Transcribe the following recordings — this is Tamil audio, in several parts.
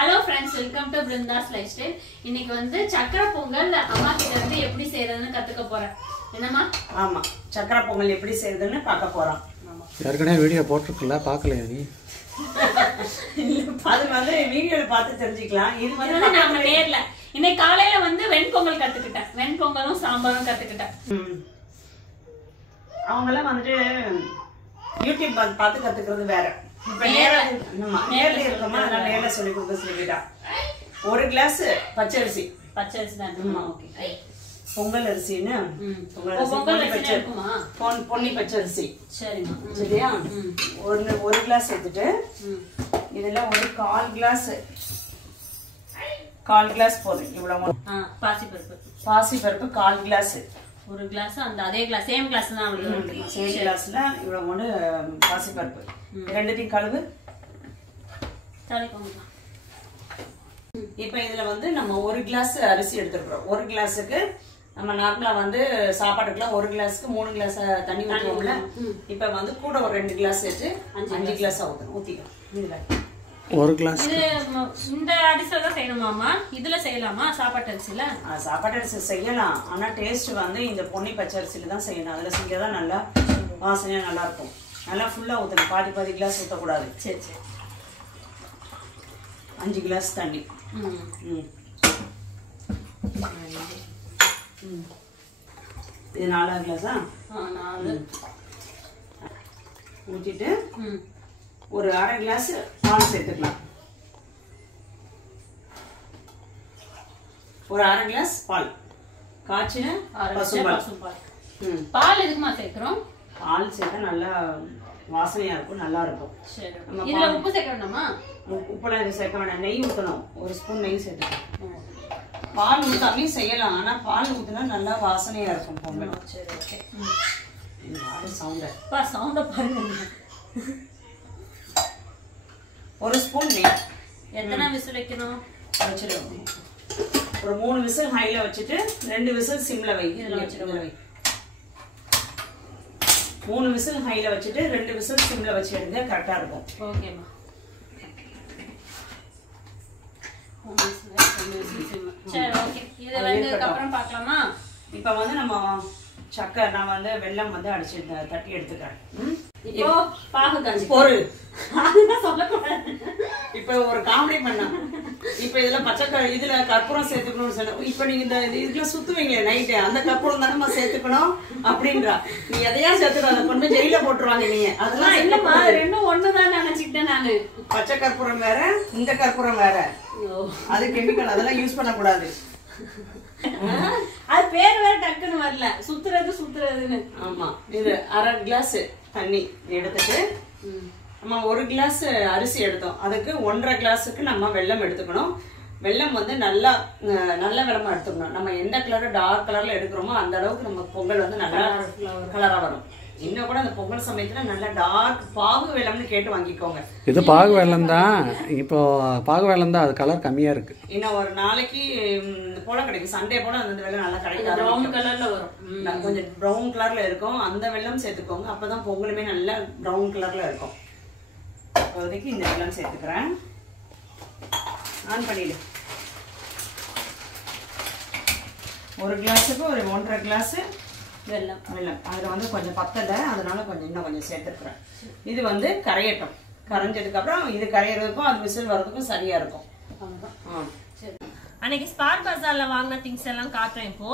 Hello friends, welcome to Brinda's Lifestyle. இன்னைக்கு வந்து சக்கரை பொங்கல் அம்மா கிட்ட இருந்து எப்படி செய்யறதுன்னு கத்துக்க போறேன். என்னம்மா? ஆமா, சக்கரை பொங்கல் எப்படி செய்யறதுன்னு பார்க்க போறோம். ஏற்கனவே வீடியோ போட்டுருக்கல, பார்க்கலையா நீ? அது வந்து வீடியோல பார்த்து தெரிஞ்சுக்கலாம். இது வந்து நாம நேர்ல இன்னைக்கு காலையில வந்து வெண்பொங்கல் கத்துக்கிட்டேன். வெண்பொங்கலும் சாம்பாரும் கத்துக்கிட்டேன். அவங்க எல்லாம் வந்து யூடியூப் பார்த்து கத்துக்கிறது வேற. இப்ப நேர்ல இருக்கோமா, அதனால நேர்ல சொல்லி கொடுக்க சொல்லிட்டா. ஒரு கிளாஸ் பச்சரிசி தான். ஓகே. பொங்கல் அரிசின்னு பொங்கல் அரிசி இருக்குமா? பொன்னி பச்சரிசி. சரிமா. சரியா? ஒரு கிளாஸ் எடுத்துட்டு இதுல ஒரு கால் கிளாஸ் போதும். இவ்வளவு பாசிப்பருப்பு கால் கிளாஸ். ஒரு கிளாஸ் அந்த அதே கிளாஸ் சேம் கிளாஸ் தான் சேம் கிளாஸ்ல இவ்வளவு ஒன்று பாசிப்பருப்பு. ரெண்டுத்தையும் கழுவு. இப்ப இதுல வந்து நம்ம ஒரு கிளாஸ் அரிசி எடுத்துக்கிறோம். ஒரு கிளாஸுக்கு நம்ம நார்மலா வந்து சாப்பாட்டுக்குலாம் ஒரு கிளாஸ்க்கு 3 கிளாஸ் தண்ணி ஊற்றுவோம்ல. இப்ப வந்து கூட ஒரு 2 கிளாஸ் எடுத்து 5 கிளாஸ் ஊத்திக்கலாம். இதுல ஒரு கிளாஸ். இது இந்த அரிசில தான் செய்யணுமாமா? இதுல செய்யலாமா சாப்பாட்டு அரிசில? சாப்பாட்டு அரிசி செய்யலாம், ஆனா டேஸ்ட் வந்து இந்த பொன்னி பச்சை அரிசியில தான் செய்யணும். அதுல செஞ்சாதான் நல்லா வாசனையா நல்லா இருக்கும். நல்லா ஃபுல்லா ஊத்தணும், பாதி கிளாஸ் ஊத்தக்கூடாது. சரி சரி. 5 கிளாஸ் தண்ணி. இது 4 கிளாஸா? 4 ஊத்திட்டு ஒரு அரை கிளாஸ் பால் சேர்த்துக்கலாம். ஒரு அரை கிளாஸ் பால், காய்ச்சின பசும்பால். பால் எதுக்குமா சேர்க்கிறோம்? பால் சேர்த்தா நல்லா வாசனையா இருக்கும், நல்லா இருக்கும். இதுல உப்பு சேர்க்க வேண்டாமா? உப்புலாம் இது சேர்க்க வேண்டாம். நெய் ஊற்றணும், ஒரு ஸ்பூன் நெய் சேர்த்துக்கலாம். பால் ஊத்தாமே செய்யலாம், ஆனா பால் ஊத்தினா நல்லா வாசனையா இருக்கும் பொங்கல். சரி ஓகே. சவுண்ட பாருங்க. ஒரு ஸ்பூன் நெய். எத்தனை விசில் வைக்கணும்? வச்சிடுவோம். ஒரு 3 விசில் ஹைல வச்சுட்டு 2 விசில் சிம்ல வை. இதுல வச்சிடுவோம். 3 விசில் ஹைல வச்சுட்டு 2 விசில் சிம்ல வச்சு எடுங்க, கரெக்டா இருக்கும். ஓகேமா. சரி ஓகே. இது வெந்ததுக்கு அப்புறம் பார்க்கலாமா? இப்போ வந்து நம்ம சக்கரை, நான் வந்து வெல்லம் வந்து அடிச்சு தட்டி எடுத்துக்கிறேன். இப்போ பாகு காஞ்சி ஒரு சொல்லக்கூடாது. இப்ப ஒரு காமெடி பண்ண. இப்ப இதுல இதுல கற்பூரம் சேர்த்துக்கணும்னு சொன்ன. இப்ப நீங்க இந்த இதுல சுத்துவீங்களே நைட்டு, அந்த கற்பூரம் தானே சேர்த்துக்கணும் அப்படின்றா. நீ எதையா சேர்த்துக்கணும், அதை கொண்டு ஜெயில போட்டுருவாங்க. நீங்க அதெல்லாம் இல்லம்மா, ரெண்டும் ஒண்ணுதான் நினைச்சுக்கிட்டேன் நானு. பச்சை கற்பூரம் வேற, இந்த கற்பூரம் வேற. அது கெமிக்கல், அதெல்லாம் யூஸ் பண்ண கூடாது. அது பேர் வேற டக்குன்னு வரல. சுத்துறதுன்னு. ஆமா. இது அரை கிளாஸ் தண்ணி எடுத்துட்டு நம்ம ஒரு கிளாஸ் அரிசி எடுத்தோம், அதுக்கு 1.5 கிளாஸுக்கு நம்ம வெல்லம் எடுத்துக்கணும். வெல்லம் வந்து நல்ல வெல்லமா எடுத்துக்கணும். நம்ம எந்த கலர் டார்க் கலர்ல எடுக்கிறோமோ அந்த அளவுக்கு நம்ம பொங்கல் வந்து நல்லா கலரா வரும். இன்னும் கூட அந்த பொங்கல் சமயத்துல நல்ல டார்க் பாகு வெல்லம்னு கேட்டு வாங்கிக்கோங்க. இது பாகு வெல்லம் தான். இப்போ பாகு வெல்லம் தான், அது கலர் கம்மியா இருக்கு. இன்னும் ஒரு நாளைக்கு போல கிடைக்கும், சண்டே போல அந்த வெல்லம் நல்லா கிடைக்கும். ப்ரௌன் கலர்ல வரும், கொஞ்சம் ப்ரௌன் கலர்ல இருக்கும். அந்த வெல்லம் சேர்த்துக்கோங்க, அப்பதான் பொங்கலுமே நல்லா ப்ரௌன் கலர்ல இருக்கும். இப்போதைக்கு இந்த வெல்லம் சேர்த்துக்கிறேன். ஆன் பண்ணிடு. ஒரு கிளாஸுக்கு ஒரு 1.5 கிளாஸ் வெல்லம். அதுல வந்து கொஞ்சம் பத்தலை, அதனால இன்னும் கொஞ்சம் சேர்த்துக்கிறேன். இது வந்து கரையட்டும். கரைஞ்சதுக்கு அப்புறம் இது கரையிறதுக்கும் அது விசில் வர்றதுக்கும் சரியா இருக்கும். அன்னைக்கு ஸ்பார் பஜார்ல வாங்கின திங்ஸ் எல்லாம் காட்டுறேன். இப்போ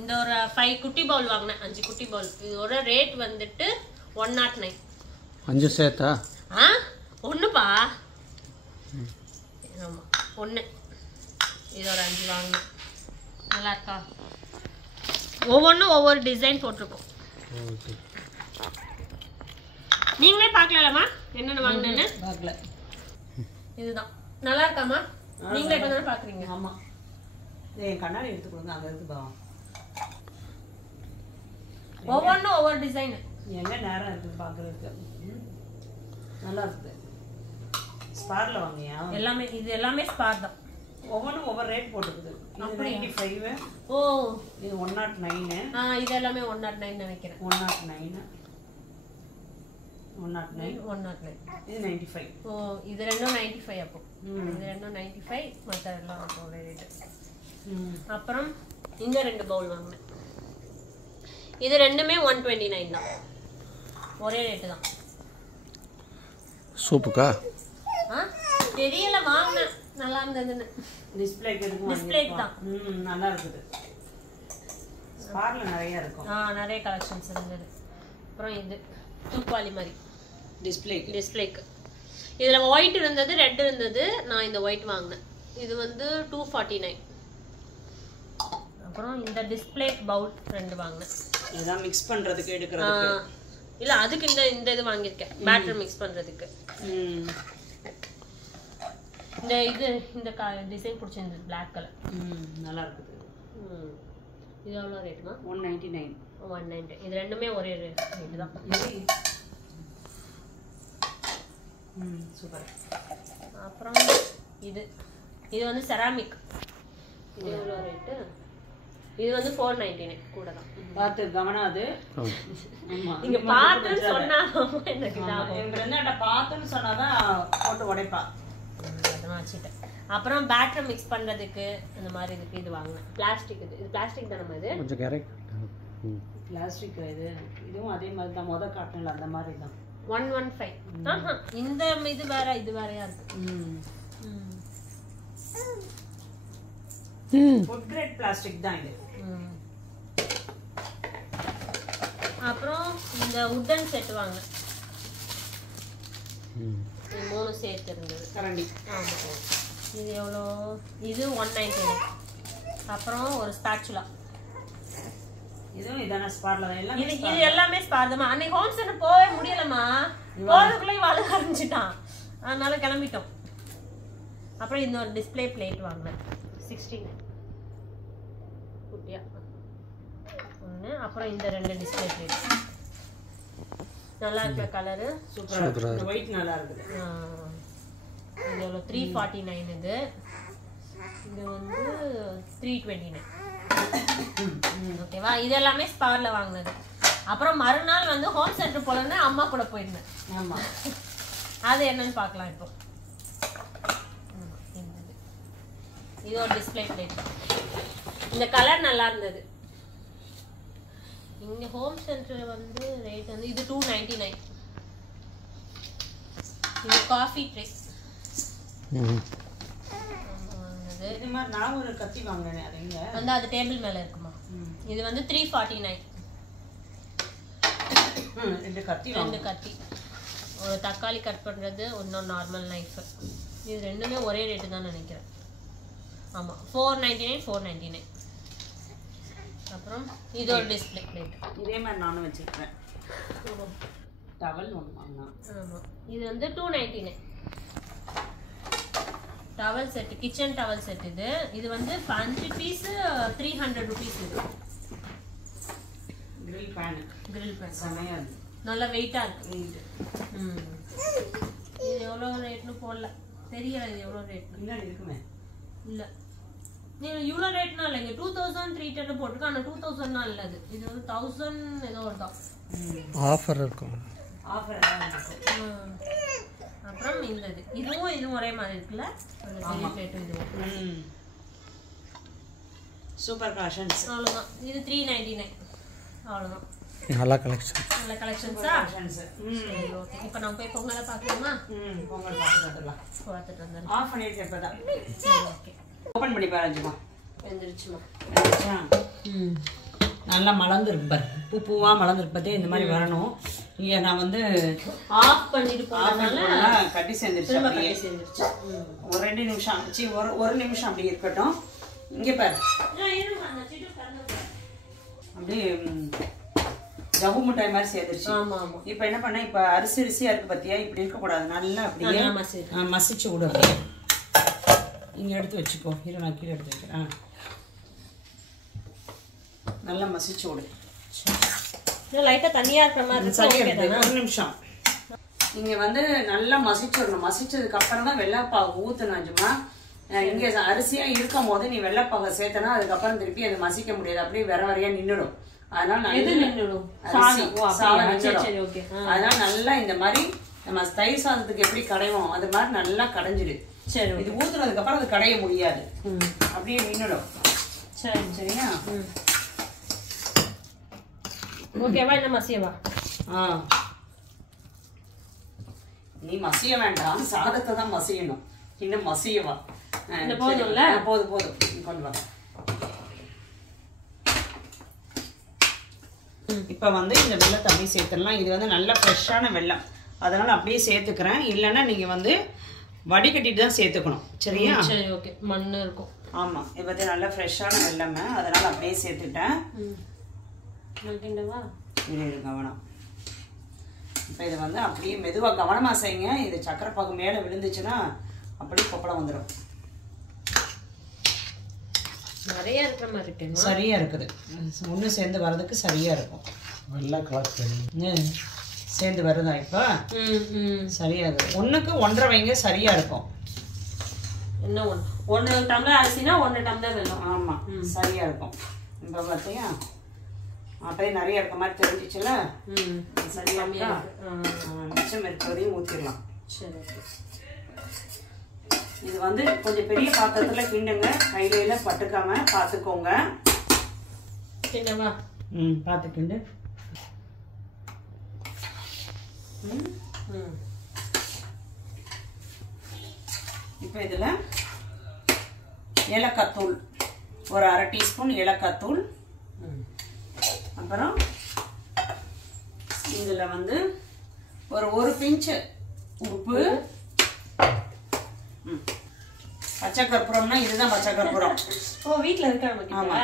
இந்த ஒரு 5 குட்டி பவுல் வாங்கினேன், 5 குட்டி பவுல். இதோட ரேட் வந்துட்டு 109. 5 சேர்த்தா? ஒண்ணுப்பா. ஆமா 1. இதோட 5 வாங்கினேன். நல்லா இருக்கா? ஒவ்வொன்றும் ஒவ்வொரு டிசைன் போட்டிருக்கோம். நீங்களே பார்க்கலாமா என்னென்ன வாங்கினேன்னு? பார்க்கல. இதுதான் நல்லா இருக்காமா? நீங்களே இப்ப தானே பாக்குறீங்க. ஆமா. என் கண்ணாடி எடுத்து கொடுங்க, அங்க இருக்கு பா. ஒவ்வொன்றும் ஒவ்வொரு டிசைன். எங்க நேரம் இருக்கு பாக்குறதுக்கு. நல்லா இருக்கு. ஸ்பார்ல வாங்கியா? இது எல்லாமே ஸ்பார் தான். ஒவ்வொன்றும் ஒவ்வொரு ரேட் போட்டுருக்குது. இது 95. ஓ, இது 109. இது எல்லாமே 109 நினைக்கிறேன். 109. 109. 109. இது 95. ஓ இது ரெண்டும் 95 அப்போ. இது ரெண்டும் 95 மத்த எல்லாம் ஒரே ரேட். அப்புறம் இந்த ரெண்டு பவுல் வாங்குனேன். இது ரெண்டுமே 129 தான். ஒரே ரேட் தான். சூப்புக்கா? தெரியல வாங்குனேன் நல்லா இருந்ததுன்னு. டிஸ்ப்ளேக்கு இருக்கு. டிஸ்ப்ளேக்கு தான். நல்லா இருக்குது. ஸ்பார்ல நிறைய இருக்கும். நிறைய கலெக்ஷன்ஸ் இருந்தது. அப்புறம் இது தூக்குவாளி மாதிரி டிஸ்ப்ளேக்கு. இதுல ஒயிட் இருந்தது, ரெட் இருந்தது. நான் இந்த ஒயிட் வாங்கினேன். இது வந்து 249. அப்புறம் இந்த டிஸ்ப்ளே பவுல் ரெண்டு வாங்கினேன். இதான் மிக்ஸ் பண்றதுக்கு எடுக்கிறதுக்கு. இல்ல அதுக்கு இந்த இது வாங்கியிருக்கேன் பேட்டர் மிக்ஸ் பண்றதுக்கு. இந்த டிசைன் பிடிச்சிருந்தது பிளாக் கலர். நல்லா இருக்குது. இது எவ்வளோ ரேட்டுமா? 199. 190. இது ரெண்டுமே ஒரே ரேட் தான். சூப்பர். அப்புறம் இது வந்து செராமிக். இது எவ்வளோ ரேட்டு? இது வந்து 499 கூட தான். பார்த்து கவனம் அது. நீங்க பார்த்துன்னு சொன்னா எனக்கு என்னடா பார்த்துன்னு சொன்னாதான் போட்டு உடைப்பா. அதெல்லாம் வச்சுட்டேன். அப்புறம் பேட்டர் மிக்ஸ் பண்றதுக்கு இந்த மாதிரி இதுக்கு இது வாங்கினேன். பிளாஸ்டிக். இது பிளாஸ்டிக் தானே? இது கொஞ்சம் கரெக்ட். பிளாஸ்டிக். இதுவும் அதே மாதிரி தான். முத காட்டல அந்த மாதிரி தான். 115. இந்த இது வேற, இது வேறயா இருக்கு. ஃபுட் கிரேட் பிளாஸ்டிக் தான் இது. அப்புறம் இந்த வுடன் செட் வாங்கினேன். இது 3 சேர்த்து இருந்தது. கரண்டி. ஆமா. இது எவ்வளோ? இது 199. அப்புறம் ஒரு ஸ்பாச்சுலா. இதுவும் இதான ஸ்பார்ல தான். எல்லாம் இது எல்லாமே ஸ்பார் தான். அன்னைக்கு ஹோம் சென்டர் போவே முடியலமா. போறதுக்குள்ளே வாழ ஆரம்பிச்சிட்டான். அதனால கிளம்பிட்டோம். அப்புறம் இன்னொரு டிஸ்ப்ளே பிளேட் வாங்கினேன். 16 குட்டியா ஒன்று. அப்புறம் இந்த 2 டிஸ்ப்ளே பிளேட் நல்லா இருக்கிற கலரு. சூப்பரா. இந்த ஒயிட் நல்லா இருக்குது. இது எவ்வளோ? 349. இது வந்து 329. ஓகேவா? இது எல்லாமே ஸ்பார்ல வாங்கினது. அப்புறம் மறுநாள் வந்து ஹோம் சென்டர் போலன்னு அம்மா கூட போயிருந்தேன். ஆமா. அது என்னன்னு பார்க்கலாம் இப்போ. இது ஒரு டிஸ்ப்ளே பிளேட். இந்த கலர் நல்லா இருந்தது. இங்க ஹோம் சென்டர் வந்து ரேட் வந்து இது 299. இது காஃபி ட்ரே. இது மாதிரி நான் ஒரு கத்தி வாங்கினேன். அது எங்க? வந்து அது டேபிள் மேல இருக்குமா? இது வந்து 349. ரெண்டு கத்தி. ஒரு தக்காளி கட் பண்றது, இன்னொரு நார்மல் நைஃப். இது ரெண்டுமே ஒரே ரேட்டு தான் நினைக்கிறேன். ஆமா 499 499. அப்புறம் இது ஒரு டிஸ்ப்ளே பிளேட். இதே மாதிரி நானும் வச்சிருக்கேன். டவல் ஒன்று வாங்கினேன். ஆமா. இது வந்து 299. Towel set, kitchen towel set. இது வந்து 5 பீஸ் 300 rupees. இது கிரில் பேன். செமையா இருக்கு. நல்ல வெயிட்டா இருக்கு. இது எவ்வளவு ரேட்னு போடல. தெரியல இது எவ்வளவு ரேட். முன்னாடி இருக்குமே. இல்ல நீங்க இவ்வளவு ரேட்னா இல்லைங்க. 2300 போட்டுருக்கு. ஆனா 2000 இல்ல. இது வந்து 1000 ஏதோ வருதா. ஆஃபர் இருக்கும். ஆஃபர். அப்புறம் இதுவும் ஒரே மாதிரி இருக்குல்ல. அந்த பெரிய பிளேட் இதுவும். Super collections. அவ்வளவுதான். இது 399. அவ்வளவுதான். நல்ல கலெக்ஷன். நல்ல கலெக்ஷன்ஸா? சரி ஓகே. இப்போ நம்ம போய் பொங்கலை பார்க்கலாமா? பொங்கல் பார்த்துட்டு வந்துடலாம். ஆஃப் பண்ணிட்டு இப்பதான். சரி ஓகே. ஓபன் பண்ணி பாருங்கம்மா. வெந்துருச்சுமா. நல்லா மலர்ந்துருக்கு பாரு. பூவா மலர்ந்துருக்கு. பார்த்தே இந்த மாதிரி வரணும். இங்க நான் வந்து ஆஃப் பண்ணிட்டு போறதுனால கட்டி சேர்ந்துருச்சு. ஒரு 2 நிமிஷம் ஒரு நிமிஷம் அப்படி இருக்கட்டும். இங்க பாரு. அப்படியே ஜவ்வு மிட்டாய் மாதிரி சேர்ந்துருச்சு. இப்ப என்ன பண்ண, இப்ப அரிசியா இருக்கு பத்தியா, இப்படி இருக்க கூடாது. நல்லா அப்படியே மசிச்சு விடு. இங்க எடுத்து வச்சுக்கோ. இரு நான் கீழே எடுத்து வைக்கிறேன். நல்லா மசிச்சு விடு. லைட்டா தண்ணியா இருக்கிற மாதிரி. ஒரு நிமிஷம். நீங்க வந்து நல்லா மசிச்சிடணும். மசிச்சதுக்கு அப்புறம் தான் வெள்ளைப்பாகு ஊத்தணும். சும்மா இங்க அரிசியா இருக்கும் போது நீ வெள்ளைப்பாக சேர்த்தனா அதுக்கப்புறம் திருப்பி அதை மசிக்க முடியாது. அப்படியே வரையா நின்றுடும். அதனால எது நல்லா நின்னுடும்? அரிசி, சாதம். ஓ, சாதம் அப்படியா? சரி, நின்னுடும். சரி, ஓகே. அதனால நல்லா இந்த மாதிரி நம்ம தயிர் சாதத்துக்கு எப்படி கடைவோம் அது மாதிரி நல்லா கடைஞ்சிடு. சரி, இது ஊத்துனதுக்கு அப்புறம் அது கடைய முடியாது, ம், அப்படியே நின்னுடும். சரி, சரியா? ம். ஓகேவா? என்ன மசியவா? நீ மசிய வேண்டாம், சாதத்தை தான் மசியணும். இன்னும் மசியவா? இந்த போதும்ல? போதும் போதும், கொண்டு வா. இப்ப வந்து இந்த வெள்ளத்தை அப்படியே சேர்த்துடலாம். இது வந்து நல்ல ஃப்ரெஷ்ஷான வெல்லம், அதனால அப்படியே சேர்த்துக்கிறேன். இல்லைன்னா நீங்க வந்து வடிகட்டிட்டு தான் சேர்த்துக்கணும். சரியா? சரி, ஓகே. மண்ணு இருக்கும். ஆமா, இது வந்து நல்ல ஃப்ரெஷ்ஷான வெல்லமே, அதனால அப்படியே சேர்த்துட்டேன். இது கவனம். இப்போ இதை வந்து அப்படியே மெதுவாக கவனமாக செய்யுங்க. இது சக்கரை பாகு மேலே விழுந்துச்சுன்னா அப்படியே கொப்பளம் வந்துடும். நிறைய இருக்கிற மாதிரி இருக்கு. சரியா இருக்குது, ஒன்று சேர்ந்து வர்றதுக்கு சரியா இருக்கும். நல்லா கலர் சேர்ந்து வருதா இப்போ? சரியா இருக்குது. 1க்கு 1.5 வைங்க, சரியா இருக்கும். என்ன 1 டம்ளர் அரிசினா 1 டம்ளர் வெல்லம். ஆமா, சரியா இருக்கும். இப்போ பார்த்தியா அப்படியே நிறைய இருக்க மாதிரி தெரிஞ்சிச்சுல? சரியா இருக்கா? மிச்சம் இருக்கிறதையும் ஊற்றிடலாம். சரி, இது வந்து கொஞ்சம் பெரிய பாத்திரத்துல கிண்டுங்க, கையில பட்டுக்காம பார்த்துக்கோங்க. கிண்டவா? பார்த்து கிண்டு. இப்போ இதுல ஏலக்காய் தூள் ஒரு 1/2 டீஸ்பூன் ஏலக்காய் தூள். அப்புறம் இதுல வந்து ஒரு பிஞ்ச் உப்பு. பச்சை கற்பூரம்னா இதுதான் பச்சை கற்பூரம். ஓ, வீட்ல இருக்கா? ஆமா,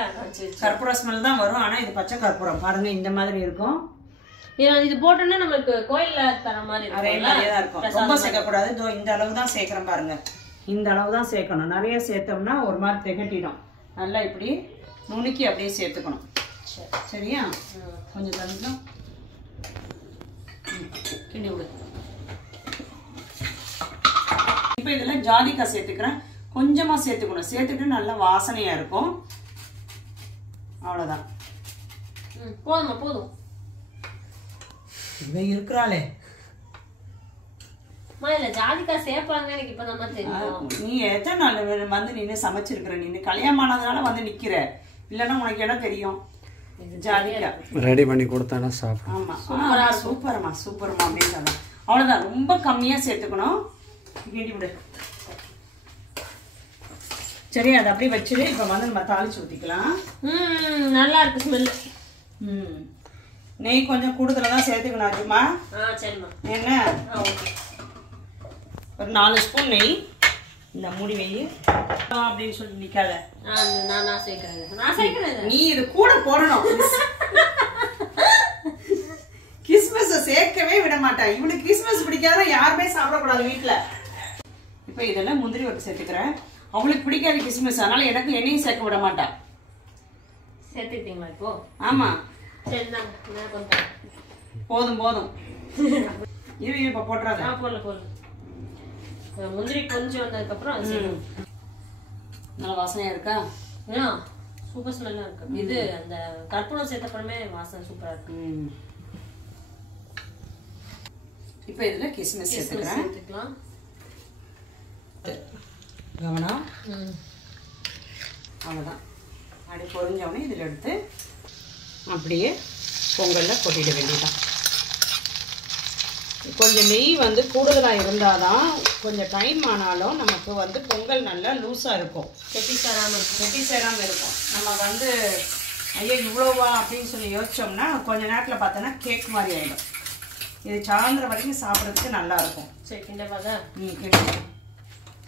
கற்பூர ஸ்மெல் தான் வரும். ஆனா இது பச்சை கற்பூரம் பாருங்க, இந்த மாதிரி இருக்கும். இது போட்டோம்னா நமக்கு கோயில்ல தர மாதிரி அதே மாதிரியே தான் இருக்கும். ரொம்ப சேர்க்கக்கூடாது. இதோ இந்த அளவு தான் சேர்க்கிறேன் பாருங்க, இந்த அளவு தான் சேர்க்கணும். நிறைய சேர்த்தோம்னா ஒரு மாதிரி திகட்டிடும். நல்லா இப்படி நுணுக்கி அப்படியே சேர்த்துக்கணும். சரியா? கொஞ்சம் தண்ணிக்கும் கிண்டி விடு. இப்போ இதுல ஜாதிக்காய் சேர்த்துக்கிறேன். கொஞ்சமா சேர்த்துக்கணும், சேர்த்துட்டு நல்லா வாசனையா இருக்கும். அவ்வளவுதான். போதுமா? போதும். இவ இருக்கிறாளே, இல்ல ஜாதிக்காய் சேர்ப்பாங்க எனக்கு இப்பதான் தெரியும். நீ எத்தனை நாள் வந்து நின்று சமைச்சிருக்கிற? நீ கல்யாணம் ஆனதுனால வந்து நிக்கிற, இல்லைன்னா உனக்கு இடம் தெரியும். ஜாதிக்காய் ரெடி பண்ணி கொடுத்தானா சாப்பிடும். ஆமா, சூப்பரமா சூப்பரமா அப்படின்னு சொன்னேன். அவ்வளவுதான், ரொம்ப கம்மியா சேர்த்துக்கணும். கிண்டி விடு. சரி, அதை அப்படியே வச்சுட்டு இப்ப வந்து நம்ம தாளிச்சு ஊத்திக்கலாம். நல்லா இருக்கு ஸ்மெல். நெய் கொஞ்சம் கூடுதலா தான் சேர்த்துக்கணும். அதுமா சரிம்மா. என்ன, ஒரு 4 ஸ்பூன் நெய். இந்த மூடி நெய் அப்படின்னு சொல்லி நிக்காத. நான் சேர்க்கிறேன். நீ இது கூட போடணும். கிறிஸ்மஸ் சேர்க்கவே விட மாட்டா. இவனுக்கு கிறிஸ்மஸ் பிடிக்காத யாருமே சாப்பிடக்கூடாது வீட்டுல. இப்ப இதெல்லாம் முந்திரி வறுத்து சேர்த்துக்கிறேன். அவளுக்கு பிடிக்காது கிறிஸ்மஸ், அதனால எனக்கு எண்ணெயும் சேர்க்க விட மாட்டா. சேர்த்துக்கிட்டீங்களா இப்போ? ஆமா, சரி, போதும் போதும். இரு இப்ப போட்டுறாத. போடல. முந்திரி கொஞ்சம் வந்ததுக்கு அப்புறம் நல்ல வாசனையா இருக்கா? சூப்பர் ஸ்மெல்லா இருக்கு. இது அந்த கற்பூரம் சேர்த்த அப்புறமே வாசனை சூப்பரா இருக்கு. இப்ப இதுல கிஸ்மிஸ் சேர்த்துக்கலாம். கவனம். அவ்வளவுதான். அப்படி பொரிஞ்சவனே இதுல எடுத்து அப்படியே பொங்கல்ல கொட்டிட வேண்டியதான். கொஞ்சம் நெய் வந்து கூடுதலாக இருந்தாதான் கொஞ்சம் டைம் ஆனாலும் நமக்கு வந்து பொங்கல் நல்லா லூஸாக இருக்கும், கெட்டி சேராமல் இருக்கும். நம்ம வந்து ஐயோ இவ்வளோவா அப்படின்னு சொல்லி யோசிச்சோம்னா கொஞ்ச நேரத்தில் பார்த்தோன்னா கேக் மாதிரி ஆகிடும். இது சாயந்தரம் வரைக்கும் சாப்பிட்றதுக்கு நல்லா இருக்கும். சரி, கிண்ட பார்த்தா கிண்டு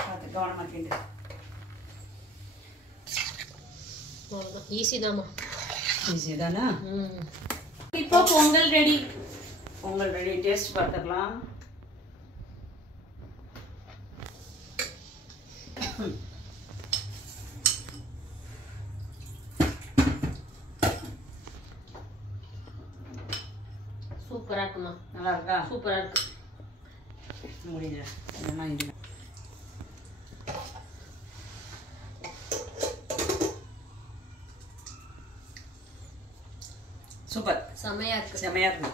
பார்த்து கவனமாக கிண்டு. ஈஸி தாம்மா. ஈஸி தானே? இப்போ Pongal ready. Pongal ready. Taste பார்த்துக்கலாம். சூப்பரா இருக்குமா? நல்லா இருக்கா? சூப்பரா இருக்கு. முடியல இதெல்லாம் இல்லை. செமையா இருக்கு. செமையா இருக்கு.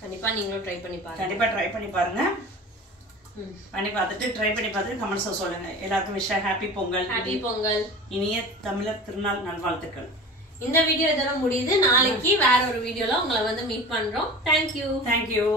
கண்டிப்பா நீங்களும் ட்ரை பண்ணி பாருங்க. கண்டிப்பா ட்ரை பண்ணி பாருங்க. பண்ணி பார்த்துட்டு ட்ரை பண்ணி பார்த்துட்டு கமெண்ட்ஸை சொல்லுங்க. எல்லாருக்கும் ஹாப்பி பொங்கல். ஹாப்பி பொங்கல். இனிய தமிழர் திருநாள் நல்வாழ்த்துக்கள். இந்த வீடியோ இதெல்லாம் முடியுது. நாளைக்கு வேற ஒரு வீடியோல உங்களை வந்து மீட் பண்றோம். தேங்க்யூ.